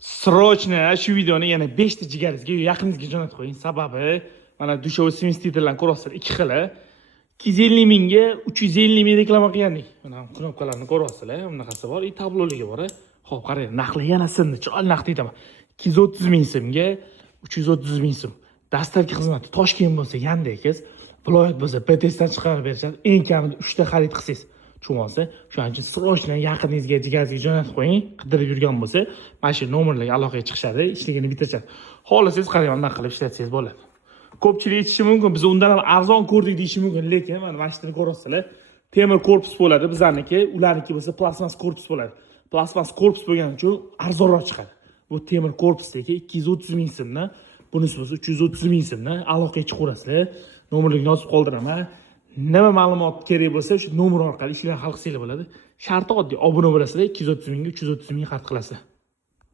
Srochno shu videoni yana 5 ta jigaringizga yaqiningizga jo'natib qo'ying. Sababi mana dushovoy smestitorlarni ko'ryapsizlar, ikki xili. 250 mingga 350 ming reklama qilgandik. Mana knopkalarni ko'ryapsizlar, bunaqasi bor, tabloligi bor. Xo'p, qarang, narxlar yana sindi, chiroyli narx deyman. 230 ming so'mga 330 ming so'm. Dastlabki xizmati Toshkent bo'lsa, Yandex, viloyat bo'lsa, BTSdan chiqarib berishadi. Eng kamida 3 ta xarid qilsangiz, tushunsa, shuning uchun srochno yaqiningizga, jigaringizga jo'natib qo'ying. Qidirib yurgan bo'lsa, mana shu nomerlarga aloqaga chiqishadi, ishligini bitirishadi. Xohlasangiz qarang, undaq qilib ishlatsangiz bo'ladi. Ko'pchilik aytishi mumkin, biz undan ham arzon ko'rdik deyishi mumkin, lekin mana mashinani ko'ryapsizlar. Temir korpus bo'ladi, bizlarniki, ularniki bo'lsa plasmas korpus bo'ladi. Plasmas korpus bo'lgani uchun arzonroq chiqadi. Bu temir korpusdagi 230 ming so'mdan, bunisi bo'lsa 330 ming so'mdan aloqaga chiqaverasizlar. Nomerlarni yozib qoldiraman. Nima ma'lumot kerak bo'lsa, shu nomer orqali ishlarni hal qilsanglar bo'ladi. Sharti oddiy, obuna bo'lasizlar, 230 mingga 330 ming xarid qilasizlar.